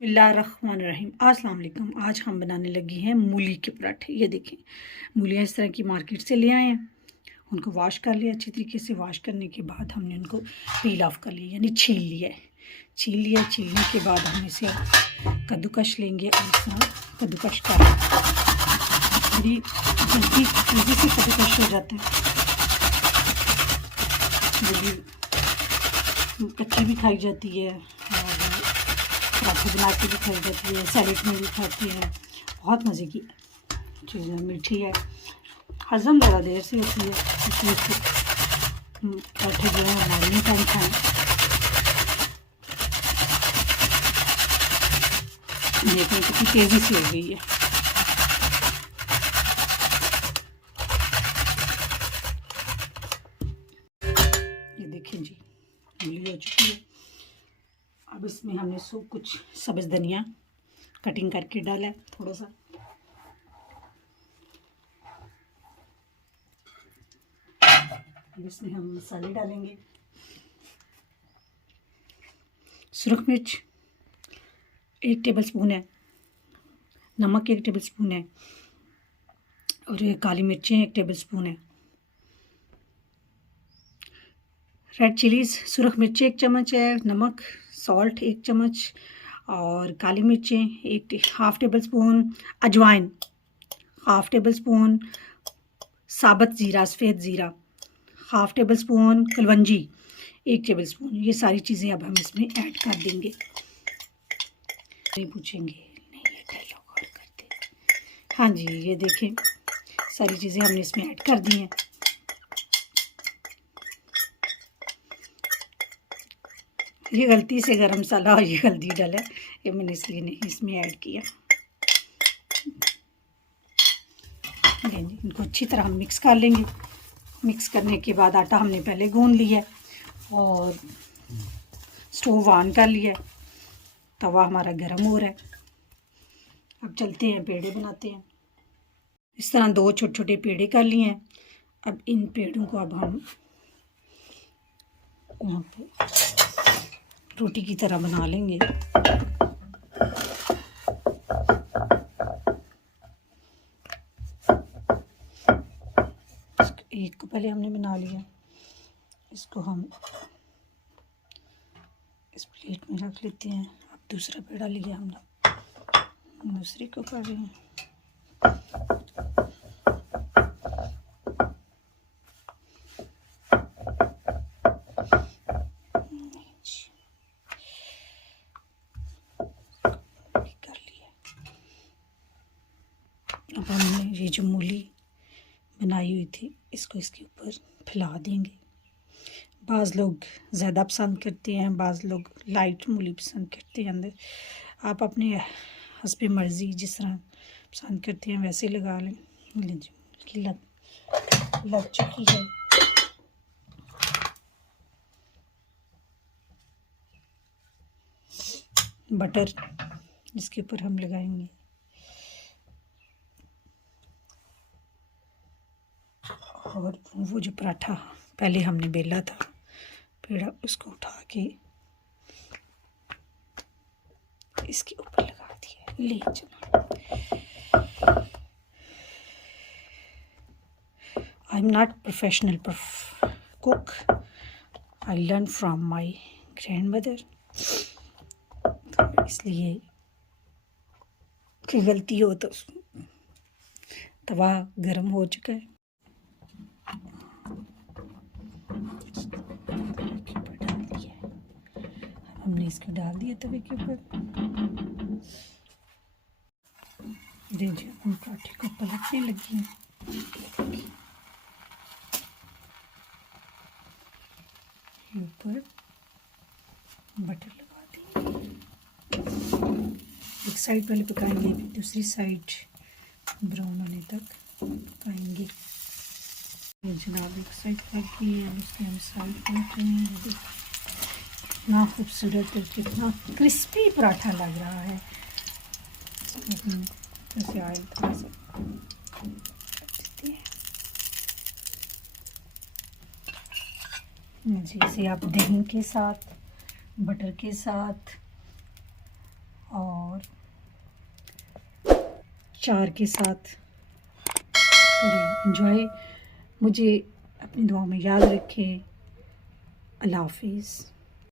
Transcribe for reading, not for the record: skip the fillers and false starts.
बिस्मिल्लाहिर्रहमानिर्रहीम। अस्सलाम वालेकुम। आज हम बनाने लगी हैं मूली के पराठे। ये देखें, मूलियाँ इस तरह की मार्केट से ले आए हैं, उनको वॉश कर लिया अच्छी तरीके से। वॉश करने के बाद हमने उनको पील ऑफ कर लिया, यानी छील लिया है। छीलने के बाद हम इसे कद्दूकश लेंगे और इस तरह कद्दूकश कर बड़ी जल्दी से कद्दूकश हो जाता है। जल्दी कच्ची भी खाई जाती है और पराठे बना के भी खाई जाती है, सैलेड में भी खाती है। बहुत मज़े की चीज़ है, मीठी है, हज़म ज़्यादा देर से होती है, इसलिए पराठे जो है मॉर्निंग टाइम खाएँ। देखने कितनी तेज़ी से हो गई है। ये देखें जी, मूली हो चुकी है। अब इसमें हमने सब कुछ सब्ज़ धनिया कटिंग करके डाला है थोड़ा सा। अब इसमें हम मसाले डालेंगे। सुरख मिर्च 1 टेबलस्पून है, नमक 1 टेबलस्पून है और ये काली मिर्चें 1 टेबलस्पून है। रेड चिलीज़ सुरख मिर्ची 1 चम्मच है, नमक सॉल्ट 1 चम्मच और काली मिर्चें हाफ़ टेबल स्पून, अजवाइन हाफ़ टेबल स्पून, साबुत ज़ीरा सफ़ेद ज़ीरा half table spoon, kalonji 1 table spoon. ये सारी चीज़ें अब हम इसमें ऐड कर देंगे। नहीं पूछेंगे, नहीं ये डायलॉग और करते। हाँ जी, ये देखें सारी चीज़ें हमने इसमें ऐड कर दी हैं। ये गलती से गरम मसाला और ये हल्दी डाला, ये मैंने इसलिए नहीं इसमें ऐड किया। इनको अच्छी तरह हम मिक्स कर लेंगे। मिक्स करने के बाद आटा हमने पहले गूंद लिया और स्टोव ऑन कर लिया, तवा हमारा गर्म हो रहा है। अब चलते हैं पेड़े बनाते हैं। इस तरह 2 छोटे छोटे पेड़े कर लिए हैं। अब इन पेड़ों को अब हम यहाँ पे रोटी की तरह बना लेंगे। एक को पहले हमने बना लिया, इसको हम इस प्लेट में रख लेते हैं। अब दूसरा पेड़ा लिया हमने, दूसरे को कर रहे हैं। अब हमने ये जो मूली बनाई हुई थी इसको इसके ऊपर फैला देंगे। बाज़ लोग ज़्यादा पसंद करते हैं, बाज़ लोग लाइट मूली पसंद करते हैं। अंदर आप अपने हस्बे मर्ज़ी जिस तरह पसंद करते हैं वैसे लगा लें। लीजिए लग चुकी है। बटर इसके ऊपर हम लगाएंगे और वो जो पराठा पहले हमने बेला था पेड़ा, उसको उठा के इसके ऊपर लगा दिया। ले चलो, I am not professional cook, I learn from my grand mother, तो इसलिए कोई गलती हो तो। तवा गर्म हो चुका है, हमने इसको डाल दिया तवे के ऊपर। देखिए हम पराठे को पलटने लगी हैं। ऊपर बटर लगा देंगे, एक साइड पहले पकाएंगे, फिर दूसरी साइड ब्राउन होने तक पकाएंगे। जनाब एक साइड पक गई है, उसके हम साइड पलट रहे हैं। कितना खूबसूरत और कितना क्रिस्पी पराठा लग रहा है। जैसे ऑयल थोड़ा सा जी, इसे आप दही के साथ, बटर के साथ और चार के साथ करें एंजॉय। मुझे अपनी दुआ में याद रखें। अल्लाह हाफिज़।